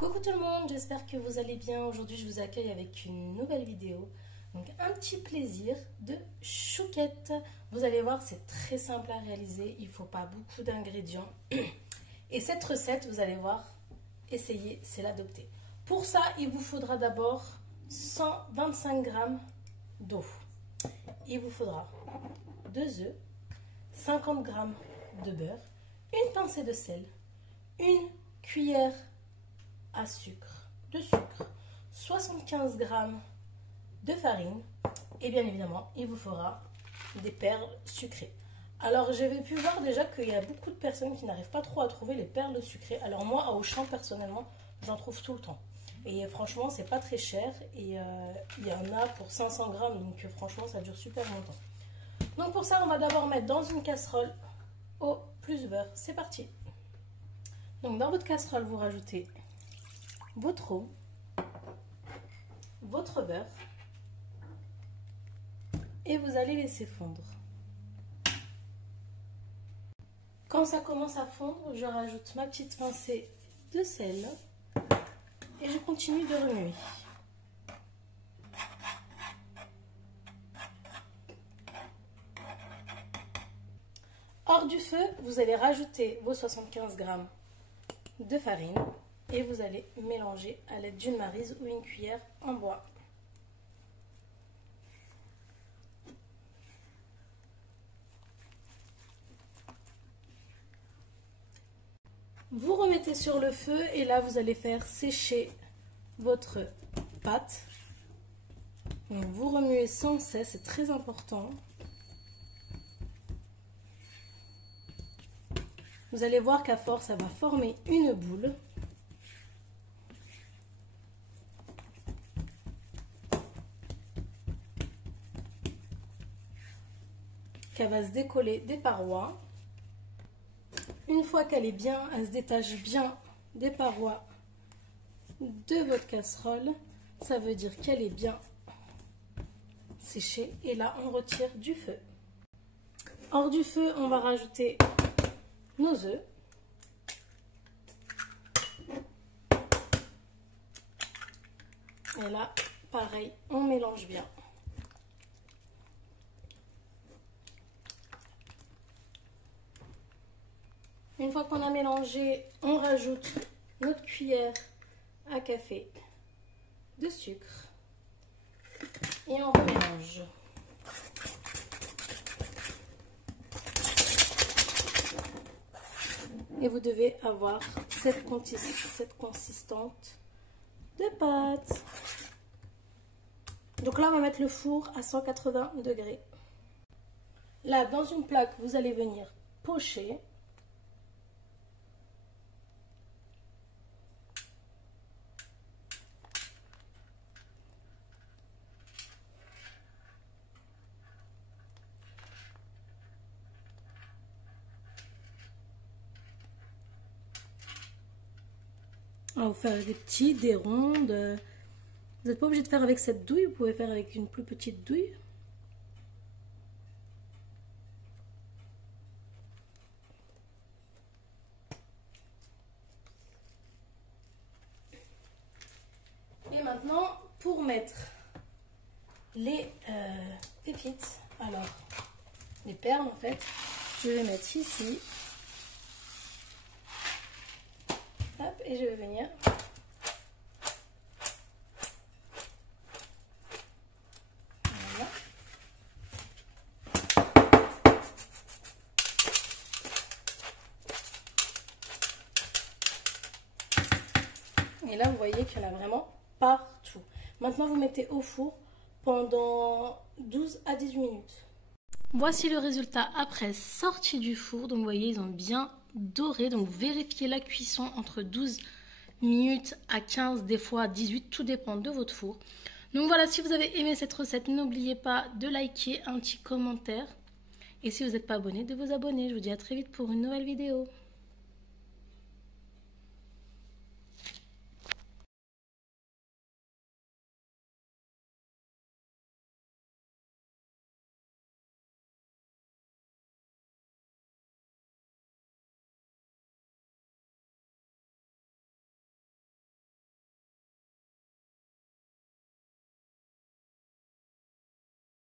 Coucou tout le monde, j'espère que vous allez bien. Aujourd'hui je vous accueille avec une nouvelle vidéo. Donc un petit plaisir de chouquette. Vous allez voir, c'est très simple à réaliser, il ne faut pas beaucoup d'ingrédients. Et cette recette, vous allez voir, essayez, c'est l'adopter. Pour ça, il vous faudra d'abord 125 g d'eau. Il vous faudra 2 œufs, 50 g de beurre, une pincée de sel, une cuillère à de sucre, 75 g de farine et bien évidemment il vous faudra des perles sucrées. Alors j'avais pu voir déjà qu'il y a beaucoup de personnes qui n'arrivent pas trop à trouver les perles sucrées. Alors moi à Auchan personnellement j'en trouve tout le temps et franchement c'est pas très cher et il y en a pour 500 g, donc franchement ça dure super longtemps. Donc pour ça on va d'abord mettre dans une casserole eau plus beurre. C'est parti. Donc dans votre casserole vous rajoutez votre eau, votre beurre et vous allez laisser fondre. Quand ça commence à fondre, je rajoute ma petite pincée de sel et je continue de remuer. Hors du feu, vous allez rajouter vos 75 g de farine et vous allez mélanger à l'aide d'une maryse ou une cuillère en bois. Vous remettez sur le feu et là vous allez faire sécher votre pâte. Donc vous remuez sans cesse, c'est très important. Vous allez voir qu'à force ça va former une boule. Qu'elle va se décoller des parois. Une fois qu'elle est bien, elle se détache bien des parois de votre casserole, ça veut dire qu'elle est bien séchée et là on retire du feu. Hors du feu, on va rajouter nos œufs. Et là, pareil, on mélange bien. Une fois qu'on a mélangé, on rajoute notre cuillère à café de sucre et on remélange. Et vous devez avoir cette consistance de pâte. Donc là, on va mettre le four à 180 degrés. Là, dans une plaque, vous allez venir pocher. On va vous faire des petits, des rondes. Vous n'êtes pas obligé de faire avec cette douille, vous pouvez faire avec une plus petite douille. Et maintenant, pour mettre les pépites, alors les perles en fait, je vais mettre ici. Hop, et je vais venir voilà. Et là vous voyez qu'il y en a vraiment partout. Maintenant vous mettez au four pendant 12 à 18 minutes. Voici le résultat après sortie du four. Donc vous voyez ils ont bien doré, donc vérifiez la cuisson entre 12 minutes à 15, des fois 18, tout dépend de votre four. Donc voilà, si vous avez aimé cette recette, n'oubliez pas de liker, un petit commentaire et si vous n'êtes pas abonné, de vous abonner. Je vous dis à très vite pour une nouvelle vidéo.